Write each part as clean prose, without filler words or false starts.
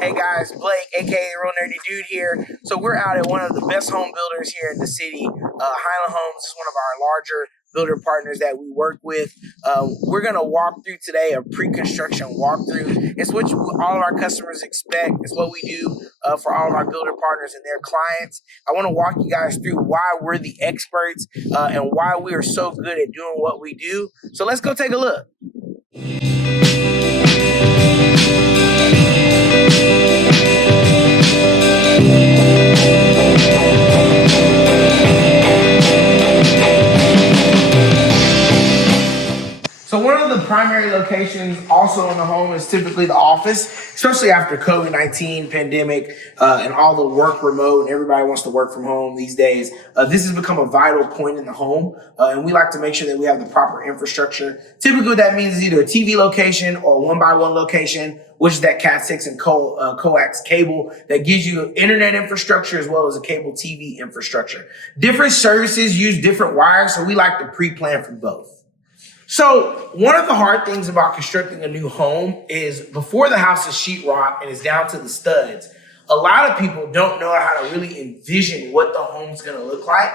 Hey guys, Blake, aka Real Nerdy Dude here. So we're out at one of the best home builders here in the city. Highland Homes is one of our larger builder partners that we work with. We're gonna walk through today a pre-construction walkthrough. It's what all of our customers expect. It's what we do for all of our builder partners and their clients. I want to walk you guys through why we're the experts and why we are so good at doing what we do. So let's go take a look. So one of the primary locations also in the home is typically the office, especially after COVID-19 pandemic and all the work remote and everybody wants to work from home these days. This has become a vital point in the home and we like to make sure that we have the proper infrastructure. Typically what that means is either a TV location or a 1x1 location, which is that Cat 6 and coax cable that gives you internet infrastructure as well as a cable TV infrastructure. Different services use different wires, so we like to pre-plan for both. So one of the hard things about constructing a new home is before the house is sheetrock and is down to the studs, a lot of people don't know how to really envision what the home's gonna look like.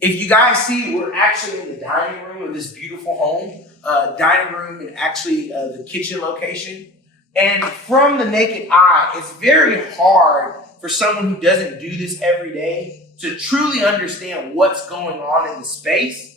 If you guys see, we're actually in the dining room of this beautiful home, dining room and actually the kitchen location. And from the naked eye, it's very hard for someone who doesn't do this every day to truly understand what's going on in the space.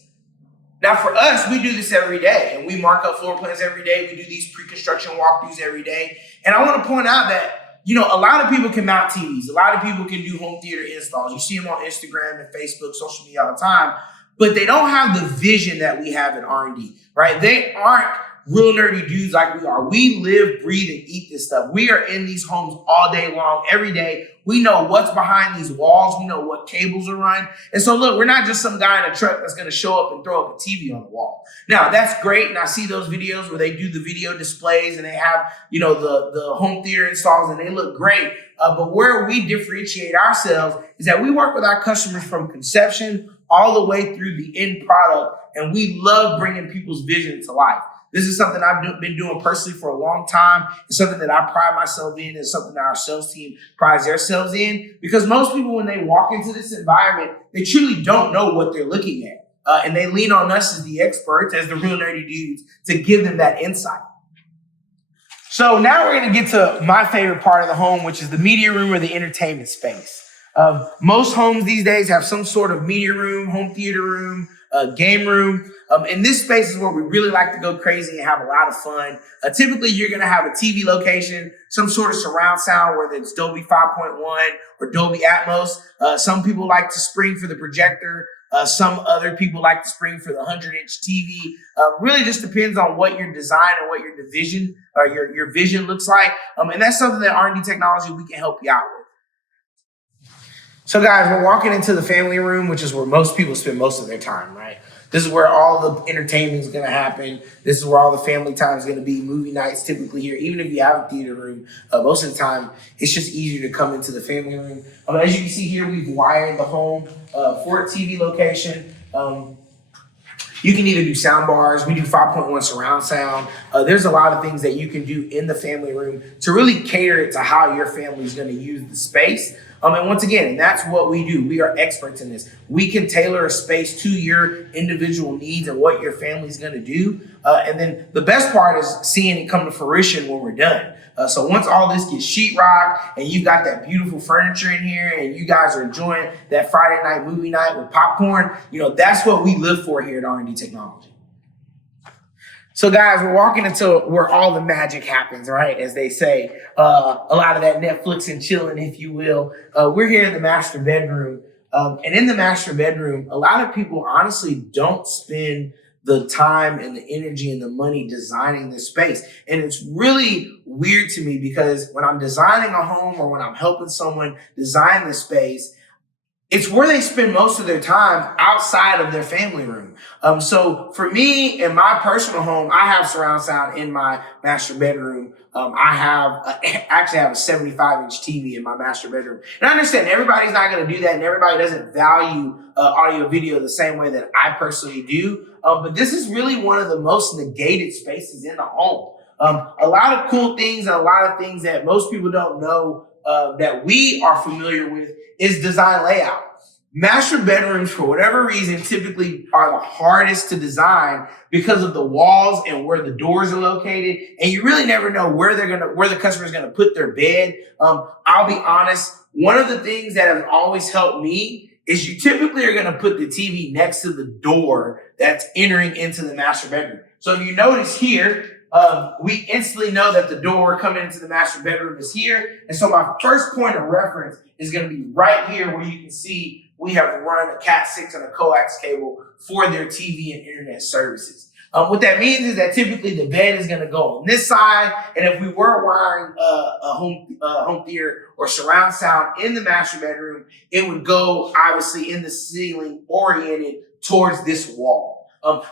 Now for us, we do this every day and we mark up floor plans every day. We do these pre-construction walkthroughs every day. And I want to point out that, a lot of people can mount TVs. A lot of people can do home theater installs. You see them on Instagram and Facebook, social media all the time, but they don't have the vision that we have at R&D, right? They aren't real nerdy dudes like we are. We live, breathe, and eat this stuff. We are in these homes all day long, every day. We know what's behind these walls. We know what cables are run. And so look, we're not just some guy in a truck that's going to show up and throw up a TV on the wall. Now that's great. And I see those videos where they do the video displays and they have, the home theater installs and they look great. But where we differentiate ourselves is that we work with our customers from conception all the way through the end product. And we love bringing people's vision to life. This is something I've been doing personally for a long time. It's something that I pride myself in. It's something that our sales team prides themselves in. Because most people, when they walk into this environment, they truly don't know what they're looking at. And they lean on us as the experts, as the real nerdy dudes, to give them that insight. So now we're going to get to my favorite part of the home, which is the media room or the entertainment space. Most homes these days have some sort of media room, home theater room, game room. And this space is where we really like to go crazy and have a lot of fun. Typically, you're going to have a TV location, some sort of surround sound, whether it's Dolby 5.1 or Dolby Atmos. Some people like to spring for the projector. Some other people like to spring for the 100-inch TV. Really just depends on what your design and what your division or your vision looks like. And that's something that R&D Technology, we can help you out with. So guys, we're walking into the family room, which is where most people spend most of their time, right? This is where all the entertainment is going to happen. This is where all the family time is going to be. Movie nights typically here. Even if you have a theater room, most of the time, it's just easier to come into the family room. As you can see here, we've wired the home for a TV location. You can either do sound bars. We do 5.1 surround sound. There's a lot of things that you can do in the family room to really cater it to how your family is going to use the space. And once again, that's what we do. We are experts in this. We can tailor a space to your individual needs and what your family's going to do. And then the best part is seeing it come to fruition when we're done. So once all this gets sheetrock and you've got that beautiful furniture in here and you guys are enjoying that Friday night movie night with popcorn, that's what we live for here at R&D Technology. So guys, we're walking into where all the magic happens, right? As they say, a lot of that Netflix and chilling, if you will. We're here in the master bedroom. And in the master bedroom, a lot of people honestly don't spend the time and the energy and the money designing this space. And it's really weird to me because when I'm designing a home or when I'm helping someone design the space, it's where they spend most of their time outside of their family room. So for me, in my personal home, I have surround sound in my master bedroom. I actually have a 75-inch TV in my master bedroom. And I understand everybody's not going to do that and everybody doesn't value audio video the same way that I personally do. But this is really one of the most negated spaces in the home. A lot of cool things and a lot of things that most people don't know that we are familiar with is design layout. Master bedrooms, for whatever reason, typically are the hardest to design because of the walls and where the doors are located, and you really never know where the customer is gonna put their bed. I'll be honest. One of the things that has always helped me is you typically are gonna put the TV next to the door that's entering into the master bedroom. So if you notice here, we instantly know that the door coming into the master bedroom is here. And so my first point of reference is going to be right here where you can see we have run a Cat 6 and a coax cable for their TV and internet services. What that means is that typically the bed is going to go on this side. And if we were wiring a home theater or surround sound in the master bedroom, it would go obviously in the ceiling oriented towards this wall.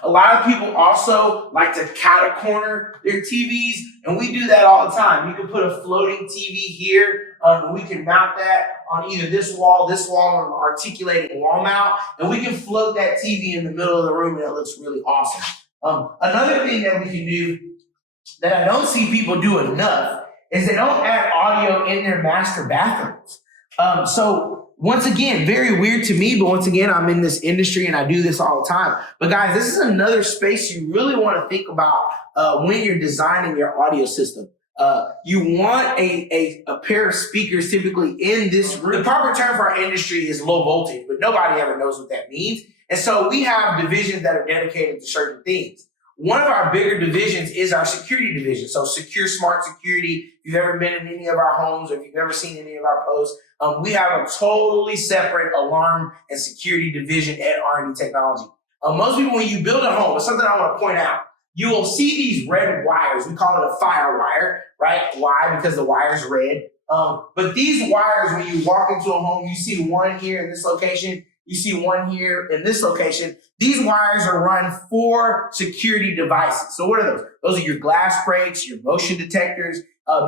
A lot of people also like to cat corner their TVs, and we do that all the time. You can put a floating TV here, and we can mount that on either this wall, or an articulating wall mount, and we can float that TV in the middle of the room, and it looks really awesome. Another thing that we can do that I don't see people do enough is they don't add audio in their master bathrooms. So once again, very weird to me, but once again, I'm in this industry and I do this all the time. But guys, this is another space you really want to think about when you're designing your audio system. You want a pair of speakers typically in this room. The proper term for our industry is low voltage, but nobody ever knows what that means. And so we have divisions that are dedicated to certain things. One of our bigger divisions is our security division. So Secure Smart Security, if you've ever been in any of our homes or if you've ever seen any of our posts, we have a totally separate alarm and security division at R&D Technology. Most people, when you build a home, it's something I want to point out, you will see these red wires. We call it a fire wire, right? Why? Because the wire's red. But these wires, when you walk into a home, you see one here in this location, you see one here in this location. These wires are run for security devices. So what are those? Those are your glass breaks, your motion detectors.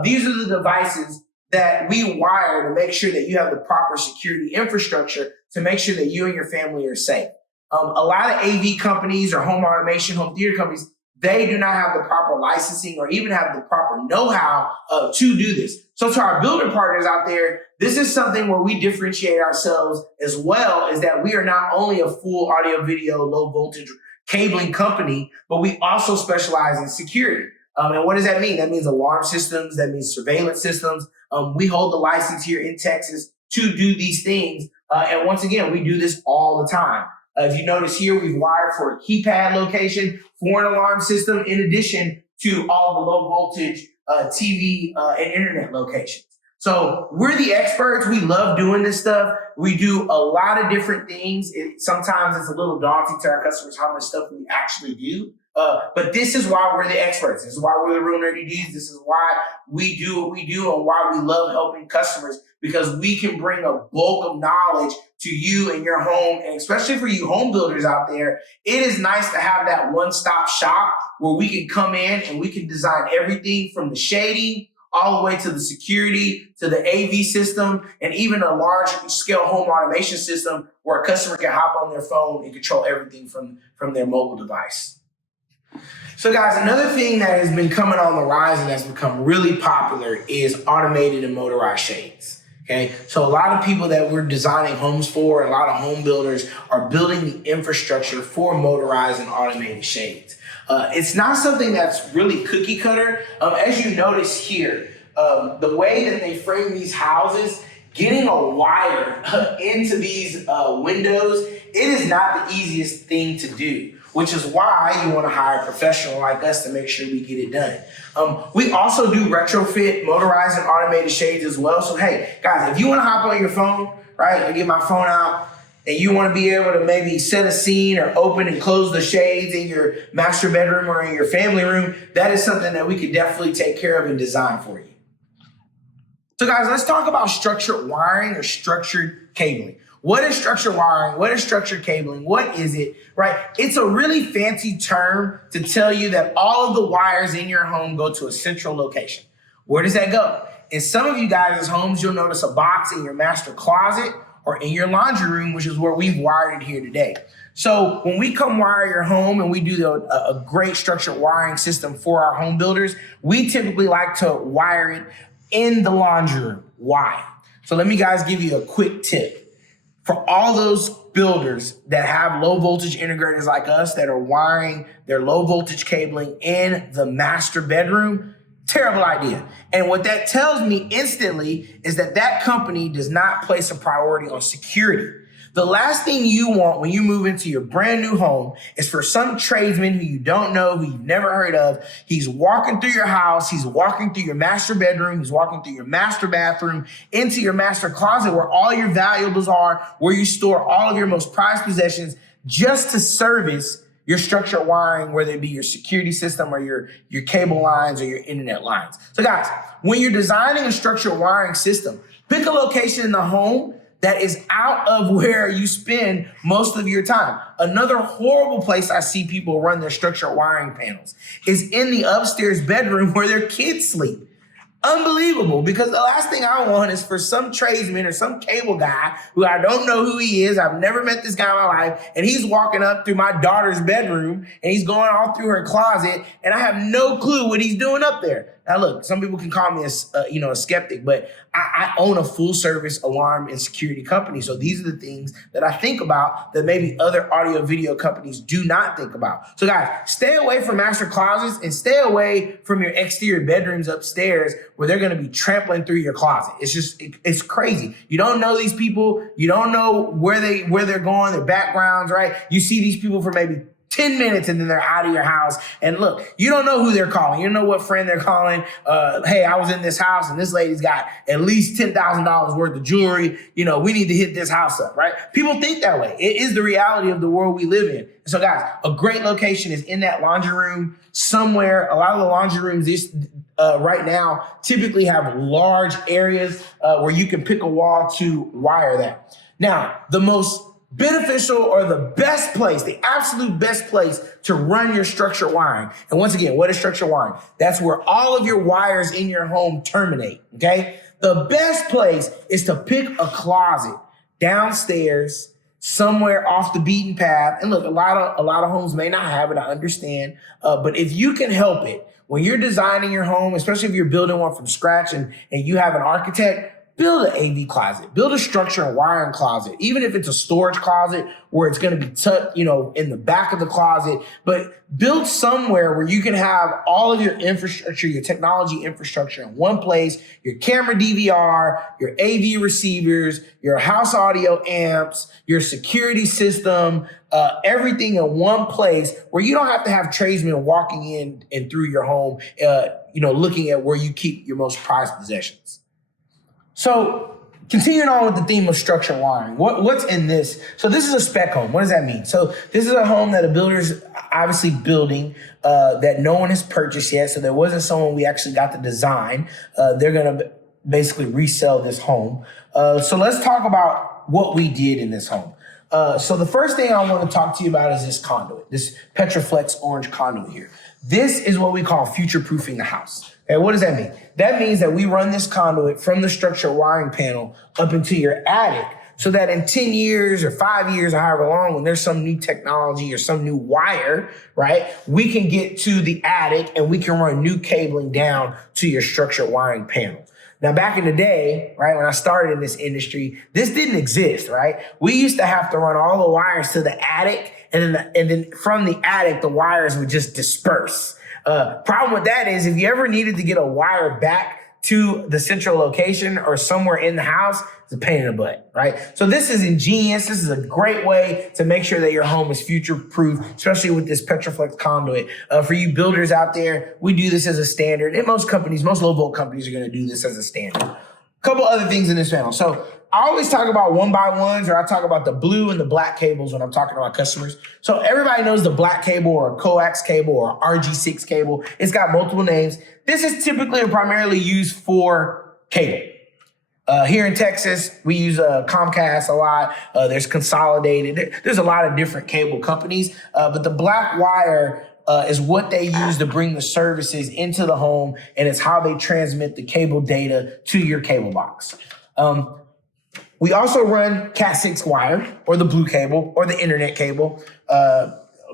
These are the devices that we wire to make sure that you have the proper security infrastructure to make sure that you and your family are safe. A lot of AV companies or home automation, home theater companies, they do not have the proper licensing or even have the proper know-how to do this. So to our builder partners out there, this is something where we differentiate ourselves as well, is that we are not only a full audio, video, low voltage cabling company, but we also specialize in security. And what does that mean? That means alarm systems, that means surveillance systems. We hold the license here in Texas to do these things. And once again, we do this all the time. If you notice here, we've wired for a keypad location for an alarm system, in addition to all the low voltage TV and internet locations. So we're the experts. We love doing this stuff. We do a lot of different things. Sometimes it's a little daunting to our customers how much stuff we actually do. But this is why we're the experts. This is why we're the real nerdy Ds. This is why we do what we do and why we love helping customers, because we can bring a bulk of knowledge to you and your home. And especially for you home builders out there, it is nice to have that one-stop shop where we can come in and we can design everything from the shading all the way to the security, to the AV system, and even a large scale home automation system where a customer can hop on their phone and control everything from their mobile device. So guys, another thing that has been coming on the rise and that's become really popular is automated and motorized shades. Okay, so a lot of people that we're designing homes for, and a lot of home builders are building the infrastructure for motorized and automated shades. It's not something that's really cookie cutter. As you notice here, the way that they frame these houses, getting a wire into these windows, it is not the easiest thing to do, which is why you want to hire a professional like us to make sure we get it done. We also do retrofit motorized and automated shades as well. So hey, guys, if you want to hop on your phone, right, and get my phone out, and you want to be able to maybe set a scene or open and close the shades in your master bedroom or in your family room, that is something that we could definitely take care of and design for you. So guys, let's talk about structured wiring or structured cabling. What is structured wiring? What is structured cabling? What is it, right? It's a really fancy term to tell you that all of the wires in your home go to a central location. Where does that go? In some of you guys' homes, you'll notice a box in your master closet or in your laundry room, which is where we've wired it here today. So when we come wire your home and we do a great structured wiring system for our home builders, we typically like to wire it in the laundry room. Why? So let me guys give you a quick tip. For all those builders that have low voltage integrators like us that are wiring their low voltage cabling in the master bedroom, terrible idea. And what that tells me instantly is that that company does not place a priority on security. The last thing you want when you move into your brand new home is for some tradesman who you don't know, who you've never heard of. He's walking through your house. He's walking through your master bedroom. He's walking through your master bathroom, into your master closet where all your valuables are, where you store all of your most prized possessions, just to service your structured wiring, whether it be your security system or your cable lines or your internet lines. So guys, when you're designing a structured wiring system, pick a location in the home that is out of where you spend most of your time. Another horrible place I see people run their structured wiring panels is in the upstairs bedroom where their kids sleep. Unbelievable, because the last thing I want is for some tradesman or some cable guy who I don't know who he is, I've never met this guy in my life, and he's walking up through my daughter's bedroom and he's going all through her closet and I have no clue what he's doing up there. Now look, some people can call me a skeptic, but I own a full service alarm and security company. So these are the things that I think about that maybe other audio video companies do not think about. So guys, stay away from master closets and stay away from your exterior bedrooms upstairs where they're going to be trampling through your closet. It's crazy. You don't know these people. You don't know where they're going, their backgrounds, right? You see these people for maybe 10 minutes and then they're out of your house. And look, you don't know who they're calling. You don't know what friend they're calling. Hey, I was in this house and this lady's got at least $10,000 worth of jewelry. We need to hit this house up, right? People think that way. It is the reality of the world we live in. So guys, a great location is in that laundry room somewhere. A lot of the laundry rooms right now typically have large areas where you can pick a wall to wire that. Now, the most beneficial or the best place, the absolute best place to run your structured wiring. And once again, what is structured wiring? That's where all of your wires in your home terminate, okay? The best place is to pick a closet downstairs, somewhere off the beaten path. And look, a lot of homes may not have it, I understand. But if you can help it, when you're designing your home, especially if you're building one from scratch and you have an architect, build an AV closet, build a structure and wiring closet, even if it's a storage closet where it's going to be tucked, in the back of the closet, but build somewhere where you can have all of your infrastructure, your technology infrastructure in one place, your camera DVR, your AV receivers, your house audio amps, your security system, everything in one place where you don't have to have tradesmen walking in and through your home, looking at where you keep your most prized possessions. So continuing on with the theme of structured wiring, what's in this? So this is a spec home. What does that mean? So this is a home that a builder's obviously building that no one has purchased yet. So there wasn't someone we actually got the design. They're going to basically resell this home. So let's talk about what we did in this home. So the first thing I want to talk to you about is this conduit, this Petroflex orange conduit here. This is what we call future-proofing the house. Okay, what does that mean? That means that we run this conduit from the structured wiring panel up into your attic so that in 10 years or 5 years or however long, when there's some new technology or some new wire, right, we can get to the attic and we can run new cabling down to your structured wiring panel. Now, back in the day, right, when I started in this industry, this didn't exist, right? We used to have to run all the wires to the attic, and then from the attic, the wires would just disperse. Problem with that is if you ever needed to get a wire back to the central location or somewhere in the house, it's a pain in the butt, right? So this is ingenious. This is a great way to make sure that your home is future-proof, especially with this Petroflex conduit. For you builders out there, we do this as a standard. And most low-volt companies are going to do this as a standard. A couple other things in this panel. So I always talk about 1x1s, or I talk about the blue and the black cables when I'm talking to my customers. So everybody knows the black cable or a coax cable or RG6 cable. It's got multiple names. This is typically or primarily used for cable. Here in Texas, we use Comcast a lot. There's Consolidated. There's a lot of different cable companies, but the black wire is what they use to bring the services into the home, and it's how they transmit the cable data to your cable box. We also run Cat 6 wire or the blue cable or the internet cable.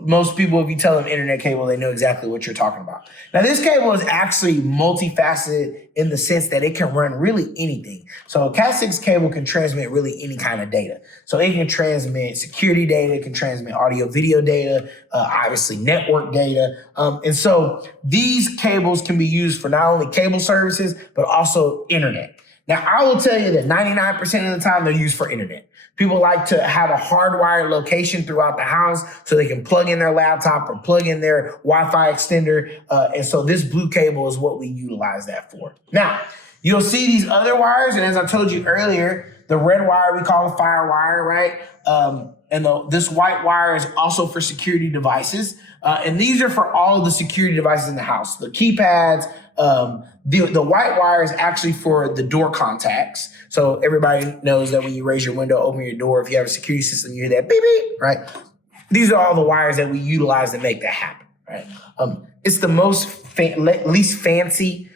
Most people, if you tell them internet cable, they know exactly what you're talking about. Now, this cable is actually multifaceted in the sense that it can run really anything. So a Cat 6 cable can transmit really any kind of data. So it can transmit security data, it can transmit audio, video data, obviously network data. And so these cables can be used for not only cable services, but also internet. Now, I will tell you that 99% of the time they're used for internet. People like to have a hardwired location throughout the house so they can plug in their laptop or plug in their Wi-Fi extender. And so this blue cable is what we utilize that for. Now, you'll see these other wires. And as I told you earlier, the red wire we call a fire wire, right? This white wire is also for security devices. And these are for all of the security devices in the house. The keypads, the white wire is actually for the door contacts. So everybody knows that when you raise your window, open your door, if you have a security system, you hear that beep, beep, right? These are all the wires that we utilize to make that happen, right? It's the least fancy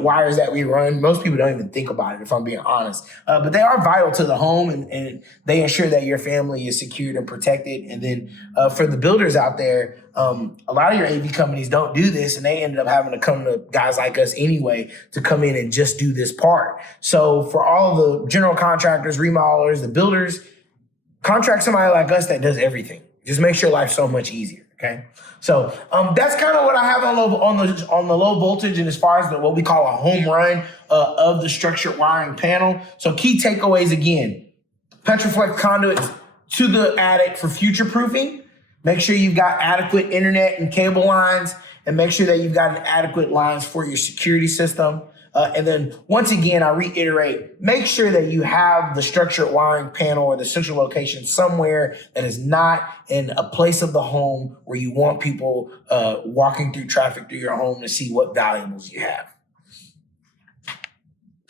wires that we run. Most people don't even think about it, if I'm being honest. But they are vital to the home, and they ensure that your family is secured and protected. And then for the builders out there, a lot of your AV companies don't do this, and they ended up having to come to guys like us anyway to come in and just do this part. So for all the general contractors, remodelers, the builders, contract somebody like us that does everything. Just makes your life so much easier. Okay, so that's kind of what I have on the low voltage, and as far as what we call a home run of the structured wiring panel. So key takeaways again: Petroflex conduits to the attic for future proofing. Make sure you've got adequate internet and cable lines, and make sure that you've got adequate lines for your security system. And then once again, I reiterate, make sure that you have the structured wiring panel or the central location somewhere that is not in a place of the home where you want people walking through traffic through your home to see what valuables you have.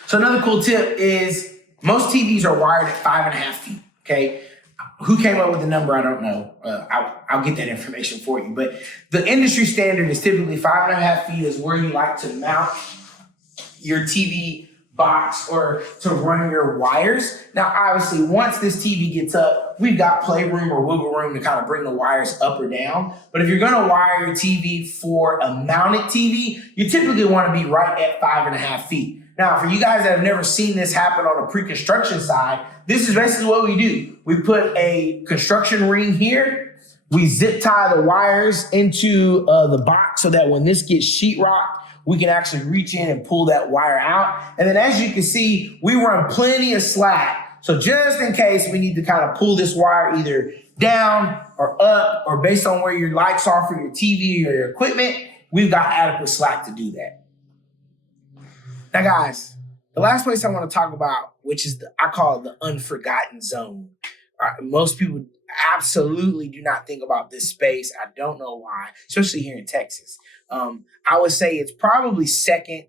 So another cool tip is most TVs are wired at 5.5 feet, okay? Who came up with the number, I don't know. I'll get that information for you. But the industry standard is typically 5.5 feet is where you like to mount your TV box or to run your wires. Now, obviously, once this TV gets up, we've got playroom or wiggle room to kind of bring the wires up or down. But if you're going to wire your TV for a mounted TV, you typically want to be right at 5.5 feet. Now, for you guys that have never seen this happen on a pre-construction side, this is basically what we do. We put a construction ring here. We zip tie the wires into the box so that when this gets sheetrocked, we can actually reach in and pull that wire out. And then as you can see, we run plenty of slack. So just in case we need to kind of pull this wire either down or up or based on where your lights are for your TV or your equipment, we've got adequate slack to do that. Now guys, the last place I want to talk about, which is I call it the unforgotten zone. Most people absolutely do not think about this space. I don't know why, especially here in Texas. I would say it's probably second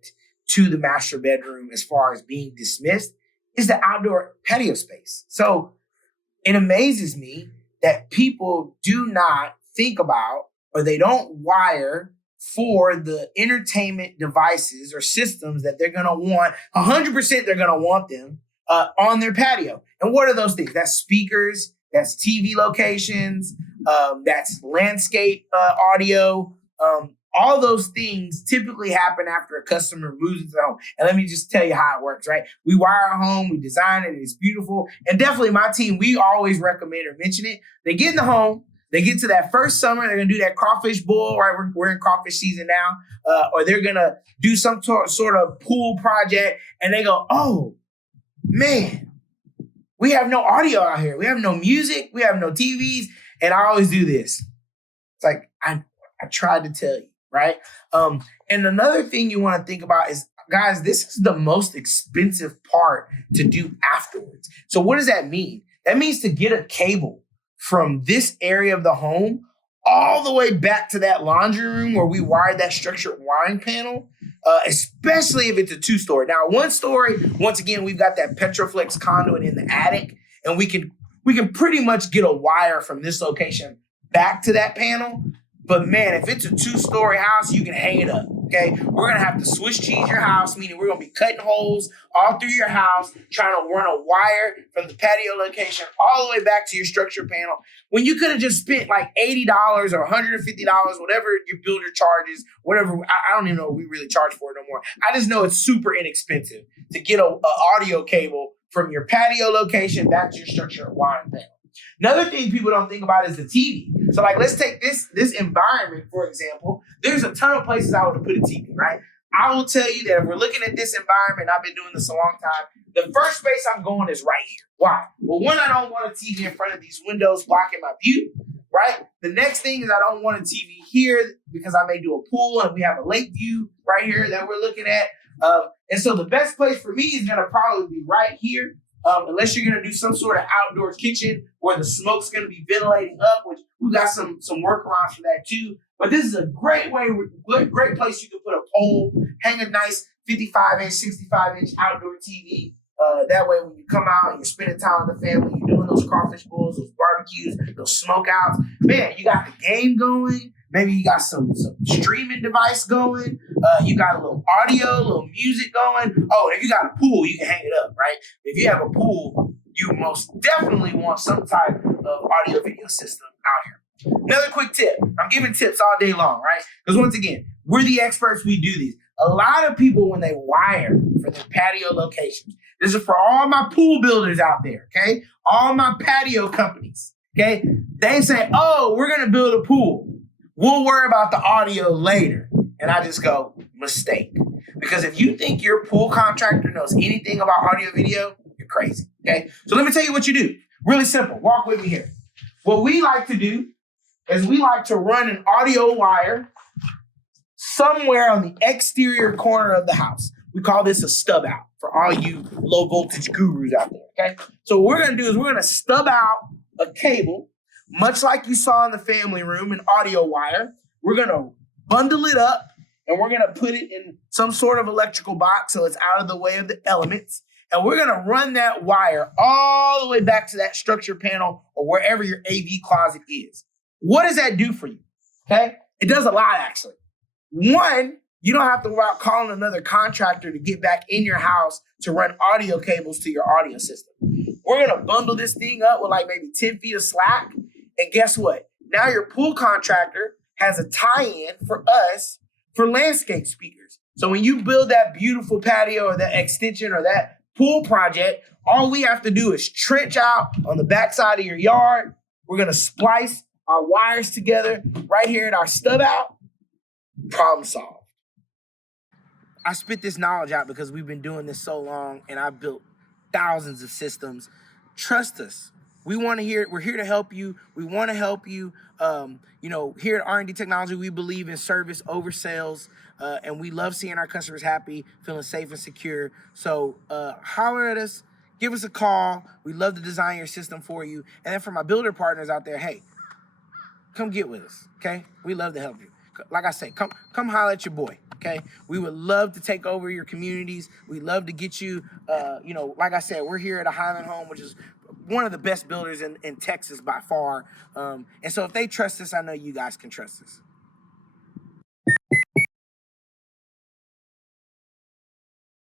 to the master bedroom as far as being dismissed is the outdoor patio space. So it amazes me that people do not think about or they don't wire for the entertainment devices or systems that they're going to want. 100% they're going to want them on their patio. And what are those things? That's speakers, that's TV locations, that's landscape audio. All those things typically happen after a customer moves into the home. And let me just tell you how it works, right? We wire a home, we design it, it's beautiful. And definitely my team, we always recommend or mention it. They get in the home, they get to that first summer, they're gonna do that crawfish boil, right? We're in crawfish season now. Or they're gonna do some sort of pool project and they go, oh, man, we have no audio out here. We have no music, we have no TVs. And I always do this. It's like, I tried to tell you. Right. And another thing you want to think about is, guys, this is the most expensive part to do afterwards. So what does that mean? That means to get a cable from this area of the home all the way back to that laundry room where we wired that structured wiring panel, especially if it's a 2-story. Now, 1-story, once again, we've got that Petroflex conduit in the attic, and we can pretty much get a wire from this location back to that panel. But man, if it's a 2-story house, you can hang it up. Okay, we're gonna have to Swiss cheese your house, meaning we're gonna be cutting holes all through your house, trying to run a wire from the patio location all the way back to your structure panel. When you could have just spent like $80 or $150, whatever your builder charges, whatever. I don't even know what we really charge for it no more. I just know it's super inexpensive to get a audio cable from your patio location back to your structure wiring panel. Another thing people don't think about is the TV. So like, let's take this environment, for example. There's a ton of places I would have put a TV, right? I will tell you that if we're looking at this environment, I've been doing this a long time, the first space I'm going is right here. Why? Well, one, I don't want a TV in front of these windows blocking my view, right? The next thing is I don't want a TV here because I may do a pool and we have a lake view right here that we're looking at. And so the best place for me is going to probably be right here. Unless you're going to do some sort of outdoor kitchen where the smoke's going to be ventilating up, which we got some workarounds for that too. But this is a great place you can put a pole, hang a nice 55-inch, 65-inch outdoor TV. That way when you come out and you're spending time with the family, you're doing those crawfish bowls, those barbecues, those smoke outs. Man, you got the game going. Maybe you got some streaming device going. You got a little audio, a little music going. Oh, if you got a pool, you can hang it up, right? If you have a pool, you most definitely want some type of audio video system out here. Another quick tip. I'm giving tips all day long, right? Because once again, we're the experts. We do these. A lot of people, when they wire for their patio locations, this is for all my pool builders out there, okay? All my patio companies, okay? They say, oh, we're going to build a pool. We'll worry about the audio later. And I just go, mistake. Because if you think your pool contractor knows anything about audio video, you're crazy, okay? So let me tell you what you do. Really simple. Walk with me here. What we like to do is we like to run an audio wire somewhere on the exterior corner of the house. We call this a stub out for all you low voltage gurus out there, okay? So what we're going to do is we're going to stub out a cable, much like you saw in the family room, an audio wire. We're going to bundle it up and we're going to put it in some sort of electrical box so it's out of the way of the elements. And we're going to run that wire all the way back to that structure panel or wherever your AV closet is. What does that do for you? Okay? It does a lot, actually. One, you don't have to worry about calling another contractor to get back in your house to run audio cables to your audio system. We're going to bundle this thing up with like maybe 10 feet of slack. And guess what? Now your pool contractor has a tie-in for us for landscape speakers. So when you build that beautiful patio or that extension or that pool project, all we have to do is trench out on the backside of your yard. We're going to splice our wires together right here at our stub out. Problem solved. I spit this knowledge out because we've been doing this so long and I've built thousands of systems. Trust us. We want to hear it. We're here to help you. We want to help you. Here at R&D Technology, we believe in service over sales, and we love seeing our customers happy, feeling safe and secure. So holler at us. Give us a call. We love to design your system for you. And then for my builder partners out there, hey, come get with us, okay? We love to help you. Like I say, come holler at your boy, okay? We would love to take over your communities. We love to get you, like I said, we're here at a Highland Home, which is one of the best builders in Texas by far. And so if they trust us, I know you guys can trust us.